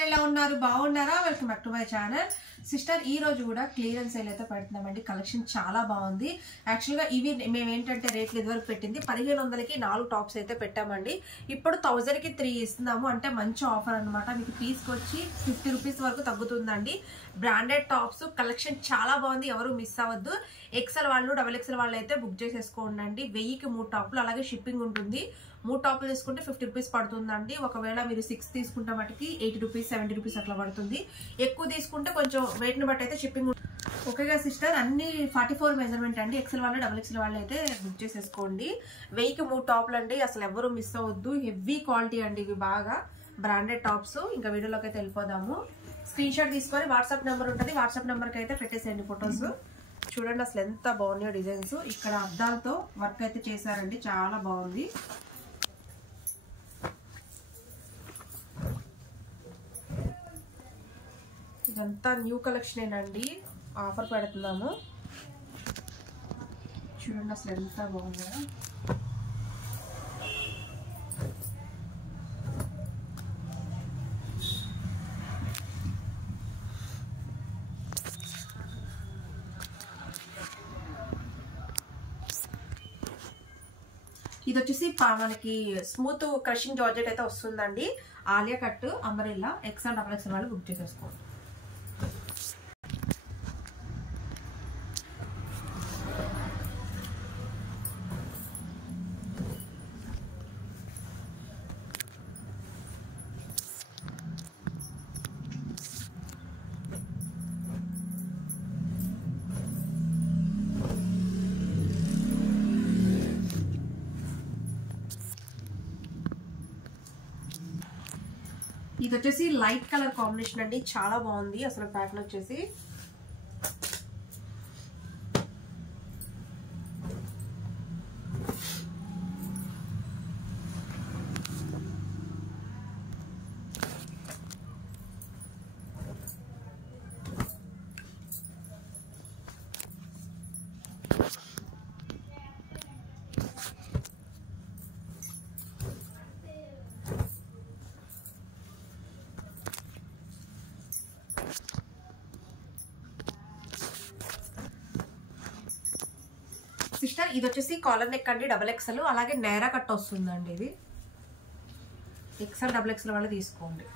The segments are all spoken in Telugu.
ఎలా ఉన్నారు బాగున్నారా welcome back to my channel sister ఈ రోజు కూడా క్లియరెన్స్ సేల్ అయితే పెడుతున్నామండి కలెక్షన్ చాలా బాగుంది యాక్చువల్ గా ఇవి మేము ఏంటంటే రేట్లు ఇదివరకు పెట్టింది 1500కి 4 టాప్స్ అయితే పెట్టామండి ఇప్పుడు 1000 కి 3 ఇస్తున్నాము అంటే మంచి ఆఫర్ అన్నమాట మీకు పీస్ కి వచ్చి 50 రూపీస్ వరకు తగ్గుతుందండి బ్రాండెడ్ టాప్స్ కలెక్షన్ చాలా బాగుంది ఎవరు మిస్ అవ్వద్దు ఎక్సెల్ వాళ్ళు డబుల్ ఎక్సెల్ వాళ్ళు అయితే బుక్ చేసేసుకోండి 1000కి 3 టాప్లు అలాగే షిప్పింగ్ ఉంటుంది 3 టాప్లు తీసుకుంటే 50 రూపీస్ పడుతుందండి ఒకవేళ మీరు 6 తీసుకుంటే మటుకి 80 రూపీస్ 70 రూపీస్ అట్లా పడుతుంది ఎక్కువ తీసుకుంటే కొంచెం వెయిట్ ని బట్టి అయితే షిప్పింగ్ ఓకేగా సిస్టర్ అన్ని 44 మెజర్మెంట్ అండి ఎక్సెల్ వాళ్ళు డబుల్ ఎక్సెల్ వాళ్ళు అయితే బుక్ చేసేసుకోండి 1000కి 3 టాప్లు అండి అసలు ఎవరు మిస్ అవ్వద్దు హెవీ క్వాలిటీ అండి ఇవి బాగా బ్రాండెడ్ టాప్స్ ఇంకా వీడియోలోకి అయితే వెళ్ళిపోదాము స్క్రీన్ షాట్ తీసుకొని వాట్సాప్ నెంబర్ ఉంటుంది వాట్సాప్ నెంబర్ కి అయితే పెట్టేసేయండి ఫొటోస్ చూడండి అసలు ఎంత బాగున్నాయో డిజైన్స్ ఇక్కడ అద్దాలతో వర్క్ అయితే చేశారండి చాలా బాగుంది ఇదంతా న్యూ కలెక్షన్ ఏనండి ఆఫర్ పెడుతున్నాము చూడండి అసలు ఎంత బాగుందా ఇది వచ్చేసి మనకి స్మూత్ క్రషింగ్ జార్జెట్ అయితే వస్తుందండి Alia cut umbrella XL double XL వాళ్ళు బుక్ చేసేసుకోండి ఇది వచ్చేసి లైట్ కలర్ కాంబినేషన్ అండి చాలా బాగుంది అసలు ప్యాటర్న్ వచ్చేసి సిస్టర్ ఇది వచ్చేసి కాలర్ నెక్ అండి డబల్ ఎక్సెల్ అలాగే నేరా కట్ వస్తుందండి ఇది ఎక్సెల్ డబల్ ఎక్సెల్ వాళ్ళు తీసుకోండి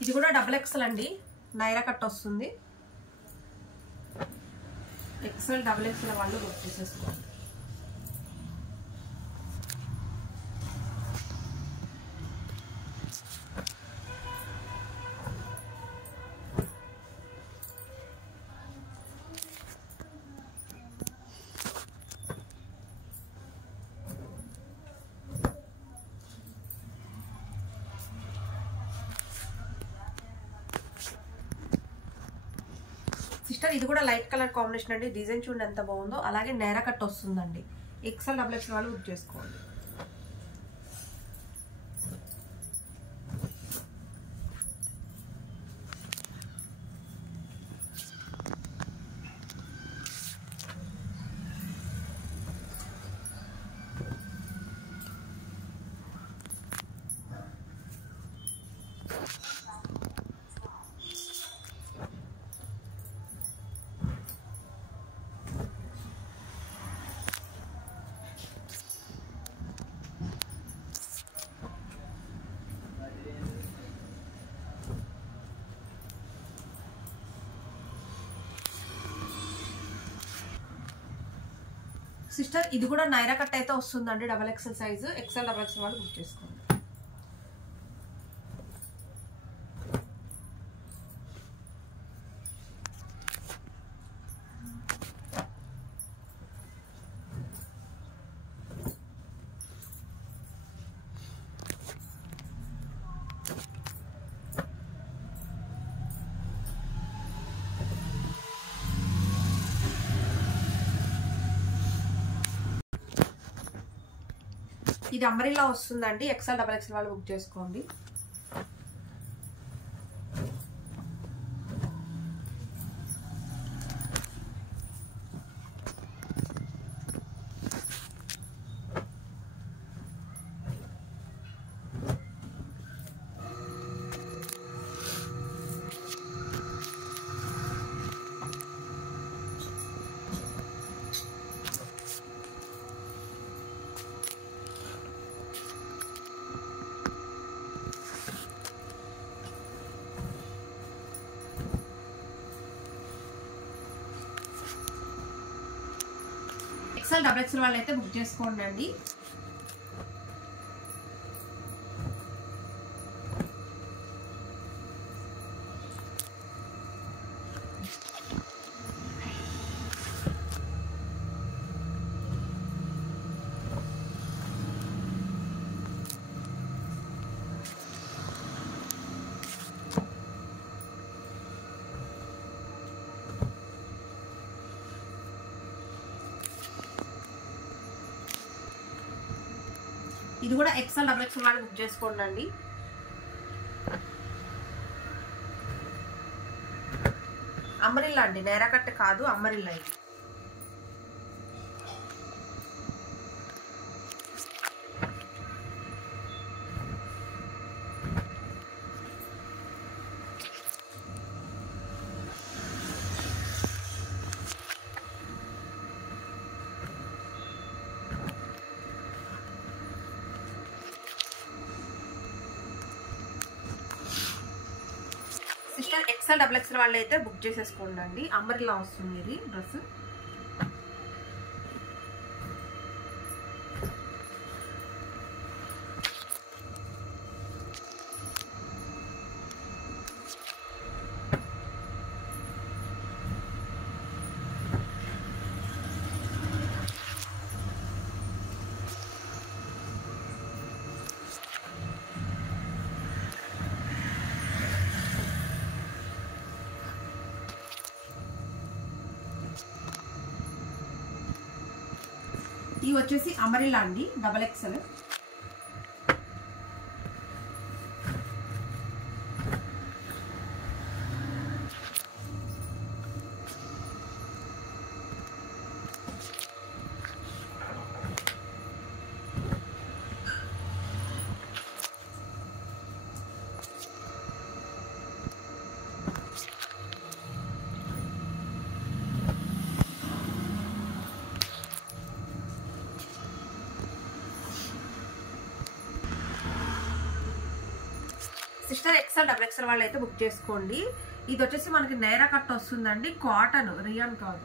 ఇది కూడా డబుల్ ఎక్సెల్ అండి నైరా కట్ వస్తుంది ఎక్సెల్ డబుల్ ఎక్సెల్ వాళ్ళు బుక్ చేసేసుకోండి సిస్టర్ ఇది కూడా లైట్ కలర్ కాంబినేషన్ అండి డిజైన్ చూడండి ఎంత బాగుందో అలాగే నేరా కట్ వస్తుందండి ఎక్సెల్ డబుల్ ఎక్సెల్ వాళ్ళు బుక్ చేసుకోండి సిస్టర్ ఇది కూడా నైరా కట్ అయితే వస్తుందండి double XL size XL double XL వాళ్ళు బుక్ చేసుకోండి ఇది అంబ్రెల్లా వస్తుందండి. ఎక్సెల్ డబల్ ఎక్సెల్ వాళ్ళు బుక్ చేసుకోండి. ఎక్సెల్ డబల్ ఎక్సెల్ వాళ్ళు అయితే బుక్ చేసుకోండి అండి. ఇది కూడా ఎక్సెల్ డబల్ ఎక్సెల్ వాళ్ళు బుక్ చేసుకోండి అండి. అంబ్రెల్లా అండి, నేరా కట్ కాదు, అంబ్రెల్లా ఇది. సిస్టర్ ఎక్సెల్ డబల్ ఎక్సెల్ వాళ్ళు అయితే బుక్ చేసేసుకోండి అండి. అంబ్రెల్లా వస్తుంది ఇది డ్రెస్. ఇది వచ్చేసి అంబ్రెల్లా అండి, double XL. Sister XL double XL వాళ్ళు అయితే బుక్ చేసుకోండి. ఇది వచ్చేసి మనకి నేరా కట్ వస్తుందండి, కాటన్, రియాన్ కాదు.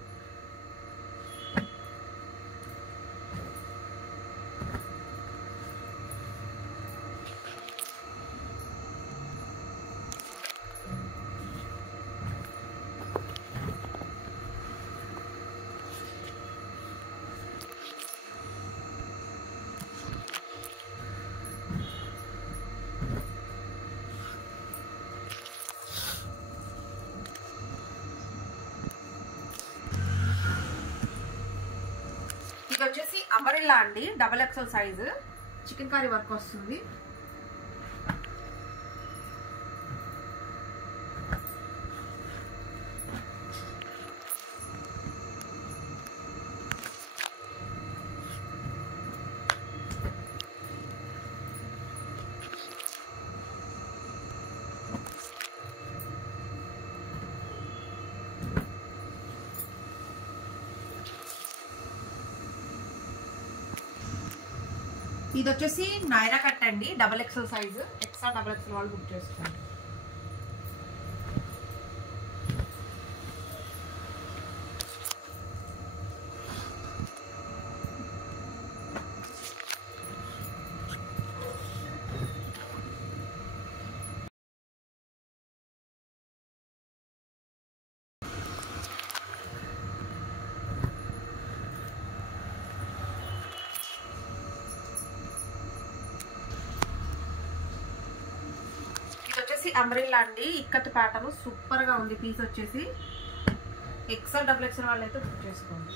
ఇది వచ్చేసి అంబ్రెల్లా అండి, double XL size, chikankari work వస్తుంది. ఇది వచ్చేసి నైరా కట్ అండి, double XL size. XL double XL వాళ్ళు బుక్ చేసుకోండి. అంబ్రెల్లా అండి, ఇక్కత్ ప్యాటర్న్ సూపర్ గా ఉంది. పీస్ వచ్చేసి ఎక్సెల్ డబుల్ ఎక్సెల్ వాళ్ళు అయితే బుక్ చేసుకోండి.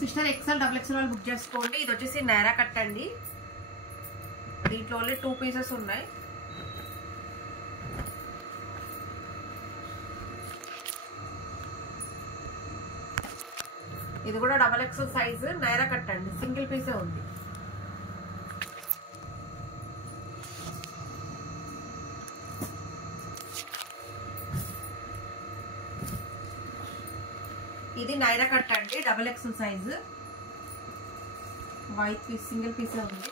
సిస్టర్ ఎక్సెల్ డబుల్ ఎక్సెల్ వాళ్ళు బుక్ చేసుకోండి. ఇది వచ్చేసి నైరా కట్ అండి. దీంట్లో ఓన్లీ 2 పీసెస్ ఉన్నాయి. ఇది కూడా double XL size Naira cut అండి. సింగిల్ పీసే ఉంది. ఇది నైరా కట్ అండి. Double XL size white piece single పీసే ఉంది.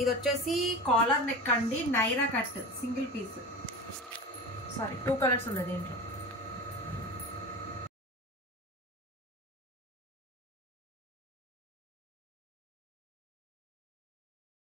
ఇది వచ్చేసి కాలర్ నెక్ అండి. Naira cut single piece. Sorry 2 colours ఉన్నాయి దీంట్లో.